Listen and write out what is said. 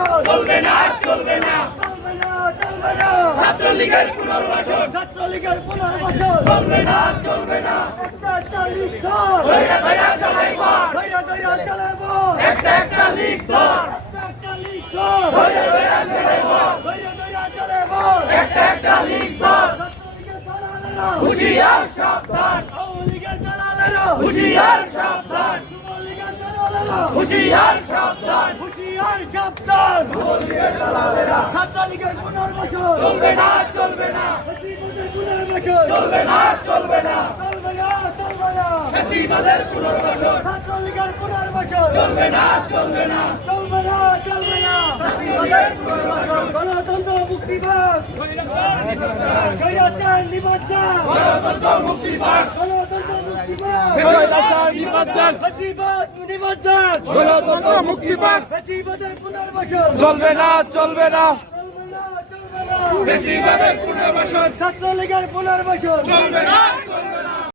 পুনর্বাসন চলবে না চলবে না ছাত্রলীগের পুনর্বাসন ছাত্রলীগের পুনর্বাসন চলবে না একটা লীগ ধর ধৈর্য চলে বল ধৈর্য চলে একটা লীগ ধর একটা লীগ ধর ধৈর্য চলে একটা লীগ ধর ছাত্রলীগের দালালেরা হুঁশিয়ার সাবধান আওয়ামী লীগের দালালেরা হুঁশিয়ার সাবধান যুব লীগের দালালেরা হুঁশিয়ার সাবধান হুঁশিয়ার সাবধান ছাত্রলীগের পুনর্বাসন চলবে না ছাত্রলীগের পুনর্বাসন চলবে না চলবে না ছাত্রীদের পুনর্বাসন ছাত্রলীগের পুনর্বাসন চলবে না চলবে না ছাত্রীদের পুনর্বাসন গণতন্ত্র মুক্তিবাদ স্বৈরাচার নিবন্ধন গণতন্ত্র মুক্তি পাক গণতন্ত্র মুক্তিবাদ স্বৈরাচার নিবন্ধন ফ্যাসিবাদ নিবন্ধন গণতন্ত্র মুক্তি পাক ফ্যাসিবাদের পুনর্বাসন চলবে না চলবে না বেশিবাদের পুনর্বাসন ছাত্রলীগের পুনর্বাসন চলবে না